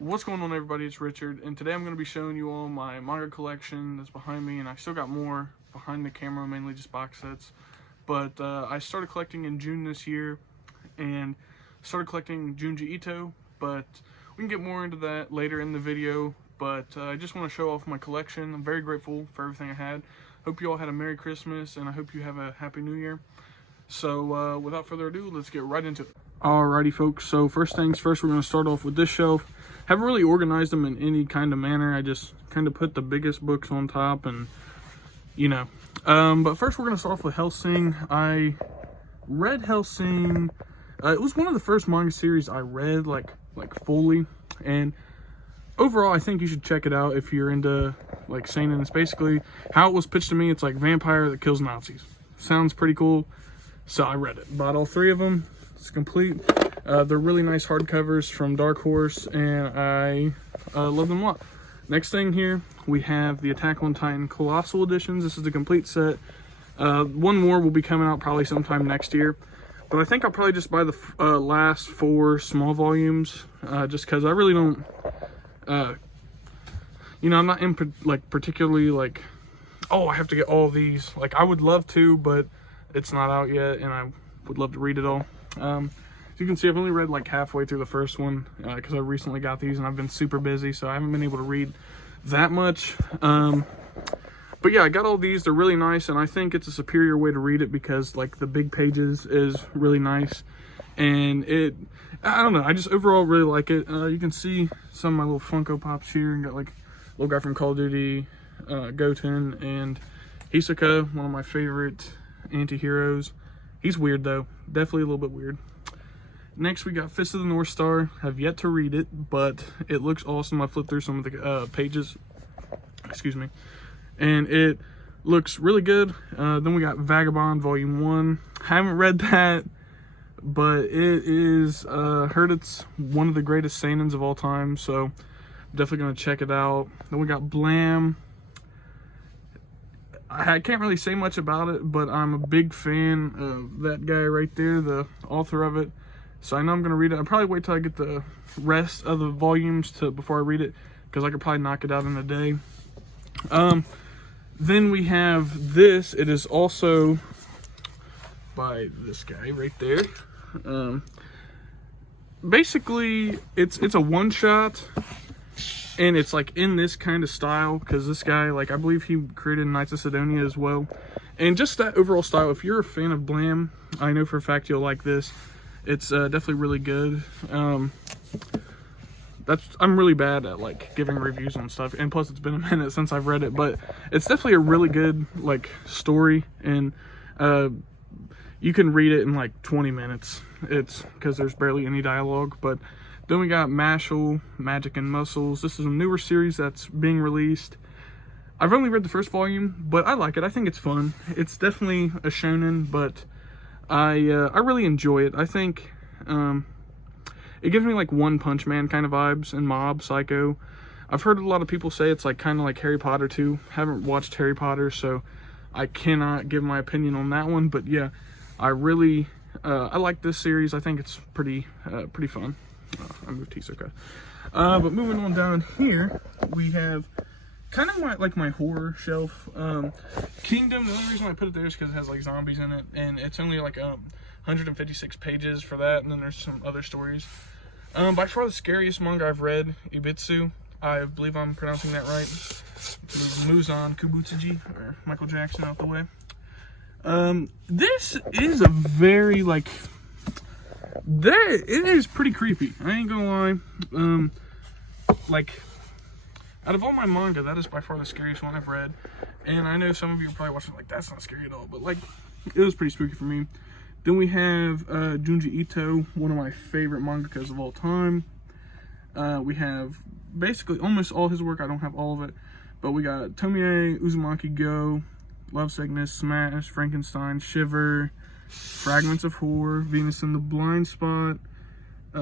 What's going on, everybody? It's Richard, and today I'm going to be showing you all my manga collection that's behind me, and I still got more behind the camera, mainly just box sets. But I started collecting in June this year, and started collecting Junji Ito, but we can get more into that later in the video. But I just want to show off my collection. I'm very grateful for everything I had. Hope you all had a Merry Christmas, and I hope you have a Happy New Year. So without further ado, let's get right into it. Alrighty, folks, so first things first, we're going to start off with this shelf. Haven't really organized them in any kind of manner. I just kind of put the biggest books on top, and but first we're going to start off with Hellsing. I read Hellsing. It was one of the first manga series I read like fully, and overall I think you should check it out if you're into like seinen. It's basically how it was pitched to me. It's like vampire that kills Nazis. Sounds pretty cool, so I read it. Bought all three of them. It's complete. They're really nice hardcovers from Dark Horse, and I love them a lot. Next thing here, we have the Attack on Titan Colossal Editions. This is the complete set. One more will be coming out probably sometime next year, but I think I'll probably just buy the last 4 small volumes, just because I really don't, I'm not in particularly like, oh, I have to get all these. Like, I would love to, but it's not out yet, and I would love to read it all. As you can see, I've only read like halfway through the first one because I recently got these and I've been super busy, so I haven't been able to read that much. But yeah, I got all these. They're really nice, and I think it's a superior way to read it because like the big pages is really nice, and I don't know, I just overall really like it. You can see some of my little Funko Pops here, and got like a little guy from Call of Duty, Goten, and Hisoka, one of my favorite anti-heroes. He's weird though, definitely a little bit weird. Next we got Fist of the North Star. Have yet to read it, but it looks awesome. I flipped through some of the pages, excuse me, and it looks really good. Then we got Vagabond Volume 1. Haven't read that, but it is, heard it's one of the greatest seinens of all time, so definitely gonna check it out. Then we got Blam. I can't really say much about it, but I'm a big fan of that guy right there, the author of it. So I know I'm going to read it. I'll probably wait till I get the rest of the volumes before I read it, because I could probably knock it out in a day. Then we have this. It is also by this guy right there. Basically, it's a one-shot. And it's like in this kind of style, because this guy, like, I believe he created Knights of Sidonia as well. And just that overall style, if you're a fan of Blam, I know for a fact you'll like this. It's definitely really good. I'm really bad at like giving reviews on stuff, and plus it's been a minute since I've read it, but it's definitely a really good like story, and you can read it in like 20 minutes. It's because there's barely any dialogue. But then we got Mashal, Magic and Muscles. This is a newer series that's being released. I've only read the first volume, but I like it. I think it's fun. It's definitely a shonen, but I really enjoy it. I think it gives me like One Punch Man kind of vibes and Mob Psycho. I've heard a lot of people say it's like kind of like Harry Potter too. Haven't watched Harry Potter, so I cannot give my opinion on that one. But yeah, I really I like this series. I think it's pretty fun. I moved Hisoka. But moving on down here, we have kind of my horror shelf. Kingdom, the only reason I put it there is because it has like zombies in it, and it's only like 156 pages for that, and then there's some other stories. By far the scariest manga I've read, Ibitsu. I believe I'm pronouncing that right. Muzan Kubutsuji, or Michael Jackson out the way. This is a very it is pretty creepy. I ain't gonna lie. Out of all my manga, that is by far the scariest one I've read. And I know some of you are probably watching like, that's not scary at all, but like, it was pretty spooky for me. Then we have Junji Ito, one of my favorite mangakas of all time. We have basically almost all his work. I don't have all of it, but we got Tomie Uzumaki Go, Love Sickness, Smash, Frankenstein, Shiver, Fragments of Horror, Venus in the Blind Spot,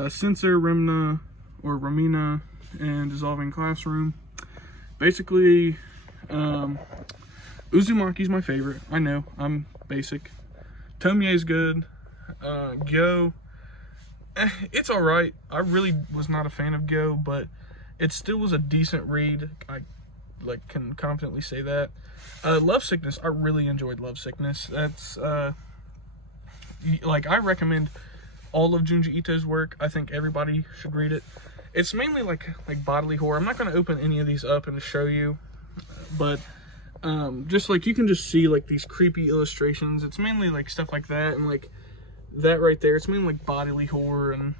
Censor, Remna, or Ramina, and Dissolving Classroom. Basically, Uzumaki's my favorite. I know, I'm basic. Tomie's good. Gyo, It's all right. I really was not a fan of Go, but it still was a decent read. I can confidently say that. Love Sickness, I really enjoyed Love Sickness. That's I recommend all of Junji Ito's work. I think everybody should read it. It's mainly like bodily horror. I'm not going to open any of these up and show you, but just you can just see these creepy illustrations. It's mainly stuff like that, and that right there. It's mainly bodily horror and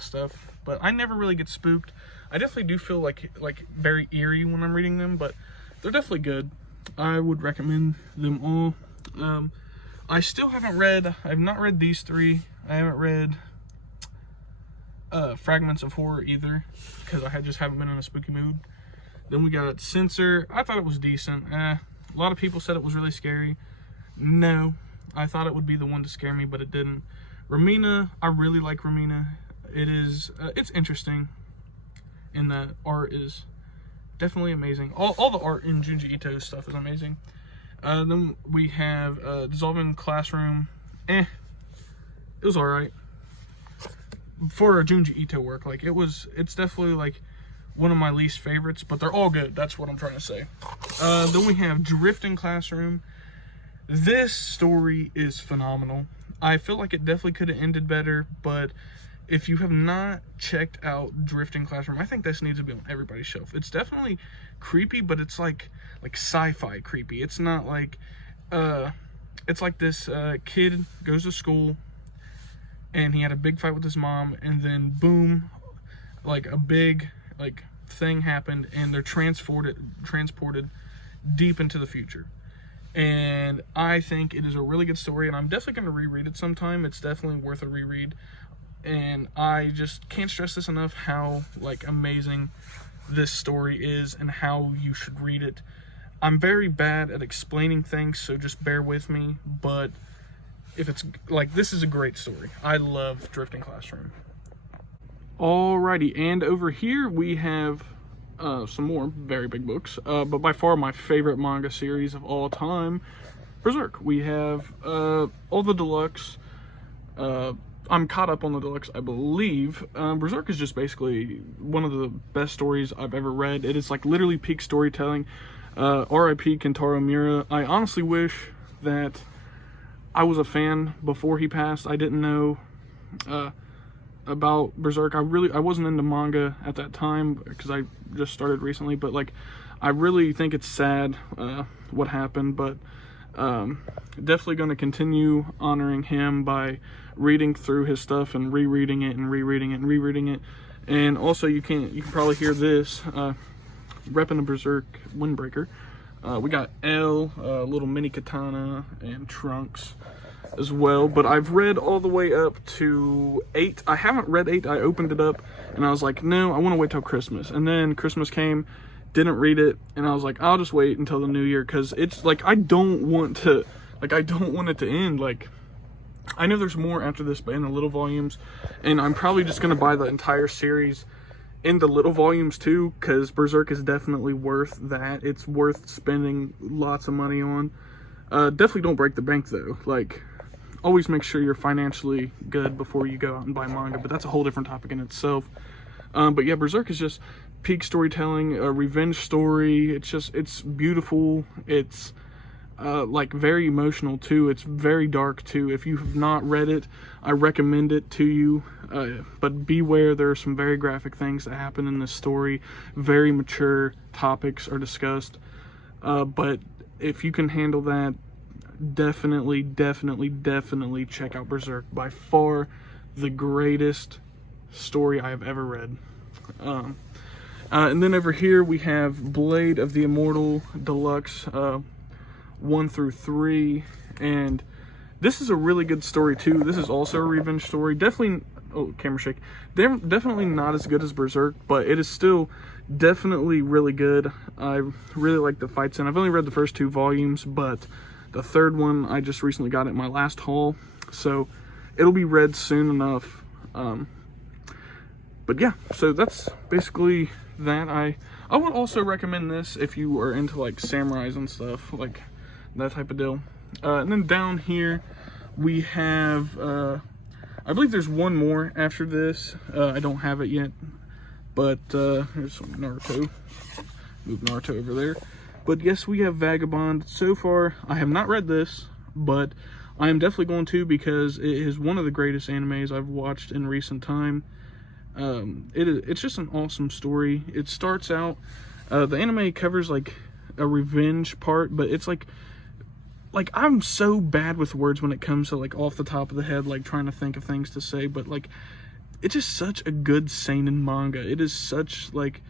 stuff. But I never really get spooked. I definitely do feel like very eerie when I'm reading them, but they're definitely good. I would recommend them all. I have not read these three. I haven't read Fragments of Horror either, because I just haven't been in a spooky mood. Then we got Censor. I thought it was decent. A lot of people said it was really scary. No, I thought it would be the one to scare me, but it didn't. Romina, I really like Romina. It's interesting, and the art is definitely amazing. All the art in Junji Ito's stuff is amazing. Then we have Dissolving Classroom. It was alright. For a Junji Ito work, it's definitely one of my least favorites, but they're all good. That's what I'm trying to say. Then we have Drifting Classroom. This story is phenomenal. I feel like it definitely could have ended better, but if you have not checked out Drifting Classroom, I think this needs to be on everybody's shelf. It's definitely creepy, but it's like sci-fi creepy. It's not it's like this kid goes to school, and he had a big fight with his mom, and then boom, a big thing happened, and they're transported deep into the future. And I think it is a really good story, and I'm definitely going to reread it sometime. It's definitely worth a reread, and I just can't stress this enough how amazing this story is and how you should read it. I'm very bad at explaining things, so just bear with me, but if it's this is a great story. I love Drifting Classroom. Alrighty, and over here we have some more very big books, but by far my favorite manga series of all time, Berserk. We have all the deluxe. I'm caught up on the deluxe, I believe. Berserk is just basically one of the best stories I've ever read. It is literally peak storytelling. R.I.P. Kentaro Miura. I honestly wish that I was a fan before he passed. I didn't know about Berserk. I wasn't into manga at that time because I just started recently, but I really think it's sad what happened, but definitely going to continue honoring him by reading through his stuff and rereading it and rereading it and rereading it. And also you can probably hear this repping a Berserk windbreaker. We got L, little mini katana, and Trunks as well, but I've read all the way up to 8. I haven't read 8. I opened it up and I was like, no, I want to wait till Christmas. And then Christmas came, didn't read it, and I was like, I'll just wait until the new year, because it's I don't want it to end. I know there's more after this, but in the little volumes, and I'm probably just gonna buy the entire series in the little volumes too, because Berserk is definitely worth that. It's worth spending lots of money on. Definitely don't break the bank though. Always make sure you're financially good before you go out and buy manga, but that's a whole different topic in itself. But yeah, Berserk is just peak storytelling, a revenge story. It's beautiful. It's very emotional too. It's very dark too. If you have not read it, I recommend it to you. But beware, there are some very graphic things that happen in this story. Very mature topics are discussed. But if you can handle that, definitely check out Berserk. By far the greatest story I have ever read. And then over here we have Blade of the Immortal Deluxe 1 through 3, and this is a really good story too. This is also a revenge story. Definitely, oh, camera shake. They're definitely not as good as Berserk, but it is still definitely really good. I really like the fights, and I've only read the first 2 volumes, but the third one I just recently got at my last haul, so it'll be read soon enough. But yeah, so that's basically that. I would also recommend this if you are into samurais and stuff, that type of deal. And then down here we have I believe there's one more after this. I don't have it yet, but here's some Naruto. Move Naruto over there. But yes, we have Vagabond. So far, I have not read this, but I am definitely going to, because it is one of the greatest animes I've watched in recent time. It's just an awesome story. It starts out, the anime covers like a revenge part, but it's like I'm so bad with words when it comes to like off the top of the head, like trying to think of things to say, but like it's just such a good seinen manga. It is such like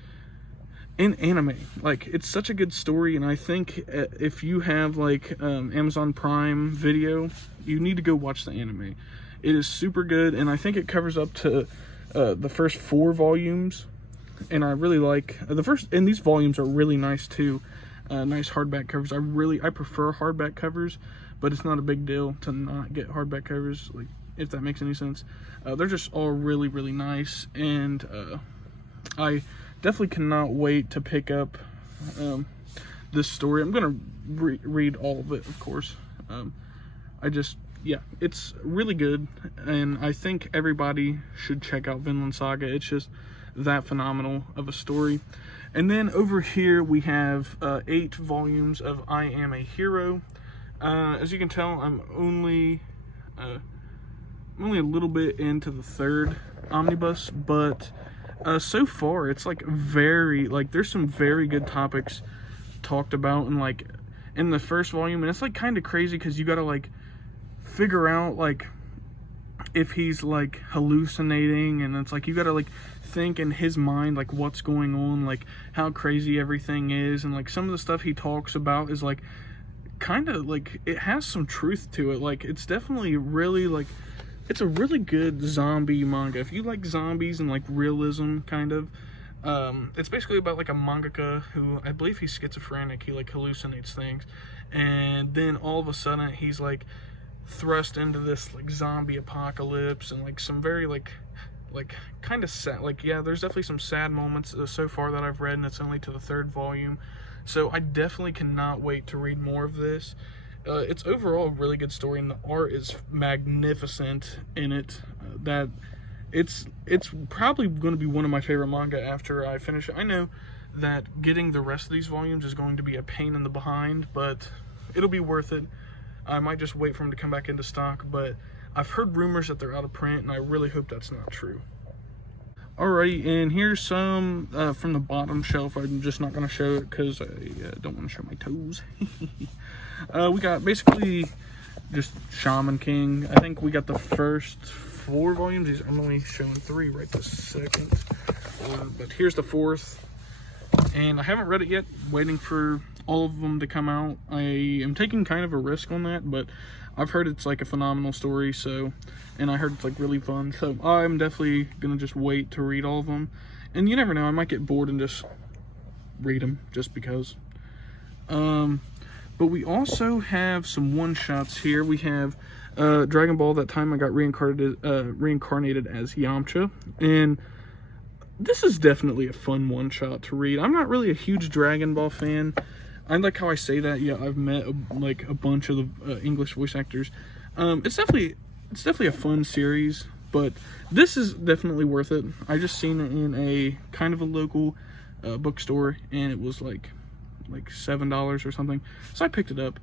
an anime, like it's such a good story. And I think if you have like Amazon Prime Video, you need to go watch the anime. It is super good, and I think it covers up to the first 4 volumes, and I really like the first, and these volumes are really nice too. Nice hardback covers. I prefer hardback covers, but it's not a big deal to not get hardback covers, like, if that makes any sense. They're just all really, really nice, and I definitely cannot wait to pick up this story. I'm gonna read all of it, of course. Yeah, it's really good, and I think everybody should check out Vinland Saga. It's just that phenomenal of a story. And then over here we have 8 volumes of I Am a Hero. As you can tell, I'm only a little bit into the 3rd omnibus, but so far it's like there's some very good topics talked about in the first volume, and it's like kind of crazy because you gotta like figure out like if he's like hallucinating, and it's like you gotta like think in his mind like what's going on, like how crazy everything is, and like some of the stuff he talks about is like kind of like it has some truth to it. Like it's definitely really like it's a really good zombie manga. If you like zombies and like realism kind of, it's basically about like a mangaka who, I believe he's schizophrenic. He like hallucinates things, and then all of a sudden he's like thrust into this like zombie apocalypse, and like some very like kind of sad, like, yeah, there's definitely some sad moments so far that I've read, and it's only to the 3rd volume, so I definitely cannot wait to read more of this. It's overall a really good story, and the art is magnificent in it. That it's probably going to be one of my favorite manga after I finish it. I know that getting the rest of these volumes is going to be a pain in the behind, but it'll be worth it. I might just wait for them to come back into stock, but I've heard rumors that they're out of print, and I really hope that's not true. Alrighty, and here's some from the bottom shelf. I'm just not going to show it because I don't want to show my toes. We got basically just Shaman King. I think we got the first 4 volumes. I'm only showing 3 right this second. But here's the 4th. And I haven't read it yet. Waiting for all of them to come out. I am taking kind of a risk on that, but I've heard it's like a phenomenal story, so, and I heard it's like really fun, so I'm definitely gonna just wait to read all of them. And you never know, I might get bored and just read them just because. But we also have some one-shots here. We have Dragon Ball, that time I got reincarnated as Yamcha, and this is definitely a fun one-shot to read. I'm not really a huge Dragon Ball fan. I like how I say that. Yeah, I've met like a bunch of the English voice actors. It's definitely a fun series, but this is definitely worth it. I just seen it in a kind of a local bookstore, and it was like $7 or something. So I picked it up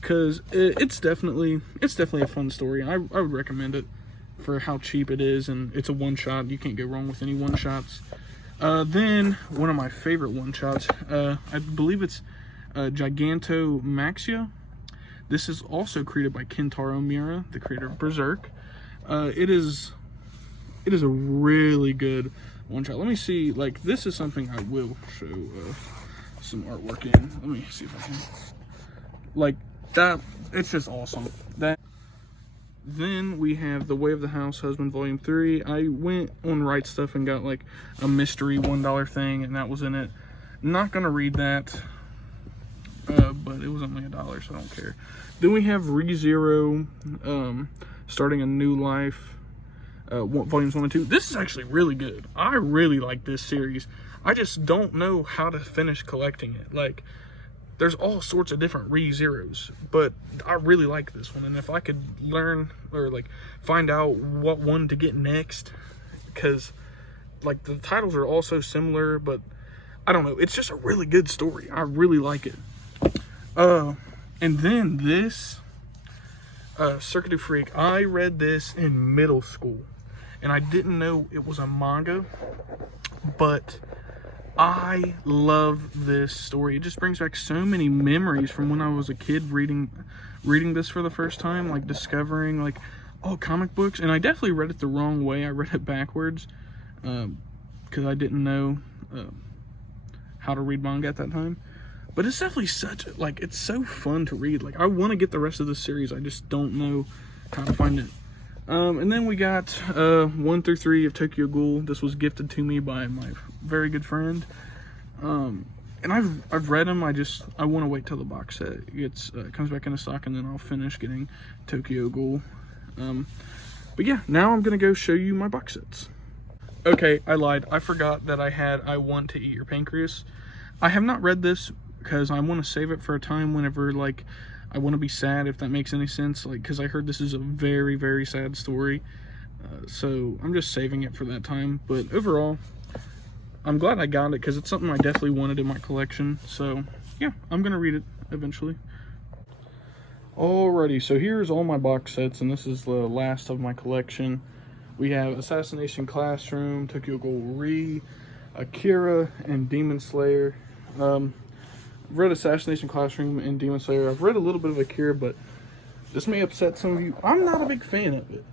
because it's definitely a fun story. I would recommend it for how cheap it is, and it's a one-shot. You can't go wrong with any one-shots. Then one of my favorite one-shots, I believe it's Gigantomaxia. This is also created by Kentaro Miura, the creator of Berserk. It is a really good one-shot. Let me see, like, this is something I will show some artwork in. Let me see if I can. Like, that, it's just awesome. Then we have The Way of the House Husband Volume 3. I went on Right Stuff and got like a mystery $1 thing, and that was in it. Not gonna read that. But it was only $1, so I don't care. Then we have ReZero, Starting a New Life, volumes 1 and 2. This is actually really good. I really like this series. I just don't know how to finish collecting it. Like, there's all sorts of different ReZeros, but I really like this one. And if I could learn or like find out what one to get next, because like the titles are all so similar, but I don't know, it's just a really good story. I really like it. And then this Circuit du Freak, I read this in middle school, and I didn't know it was a manga, but I love this story. It just brings back so many memories from when I was a kid reading this for the first time, like discovering like, oh, comic books. And I definitely read it the wrong way. I read it backwards because I didn't know how to read manga at that time. But it's definitely like, it's so fun to read. Like, I want to get the rest of the series. I just don't know how to find it. And then we got 1 through 3 of Tokyo Ghoul. This was gifted to me by my very good friend. And I've read them. I want to wait till the box set comes back into stock, and then I'll finish getting Tokyo Ghoul. But yeah, now I'm gonna go show you my box sets. Okay, I lied. I forgot that I Want to Eat Your Pancreas. I have not read this because I want to save it for a time whenever like I want to be sad, if that makes any sense, like, because I heard this is a very, very sad story, so I'm just saving it for that time. But overall, I'm glad I got it because it's something I definitely wanted in my collection. So yeah, I'm gonna read it eventually. Alrighty, so here's all my box sets, and this is the last of my collection. We have Assassination Classroom, Tokyo Ghoul Re, Akira, and Demon Slayer. I've read Assassination Classroom and Demon Slayer. I've read a little bit of Akira, but this may upset some of you. I'm not a big fan of it.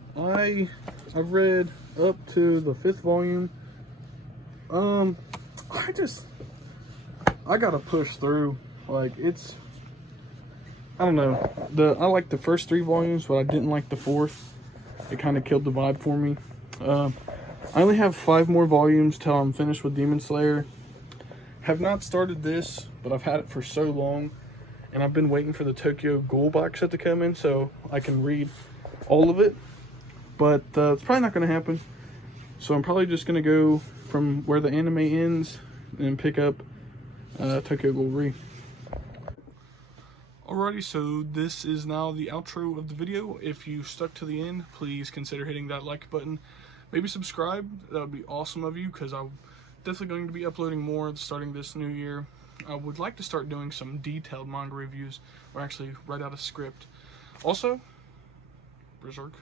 I've read up to the 5th volume. I gotta push through. Like, I don't know. I like the first 3 volumes, but I didn't like the 4th. It kind of killed the vibe for me. I only have 5 more volumes till I'm finished with Demon Slayer. Have not started this, but I've had it for so long, and I've been waiting for the Tokyo Ghoul box set to come in so I can read all of it, but it's probably not going to happen. So I'm probably just going to go from where the anime ends and pick up Tokyo Ghoul Re. Alrighty, so this is now the outro of the video. If you stuck to the end, please consider hitting that like button. Maybe subscribe. That would be awesome of you, because I'm definitely going to be uploading more starting this new year. I would like to start doing some detailed manga reviews, or actually write out a script. Also, Berserk.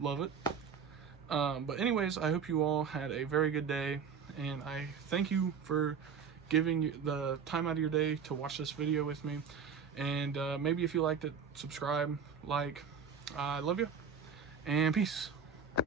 Love it. But anyways, I hope you all had a very good day, and I thank you for giving the time out of your day to watch this video with me. And maybe if you liked it, subscribe, like. I love you, and peace.